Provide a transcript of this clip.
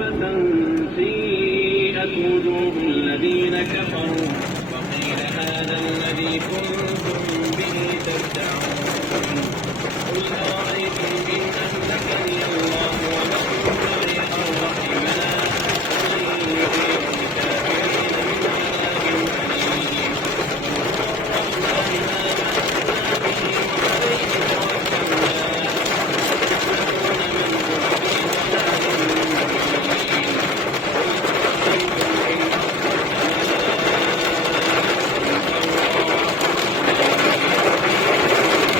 طائفة سيئت وجوه الذين كفروا وقيل هذا الذي كنتم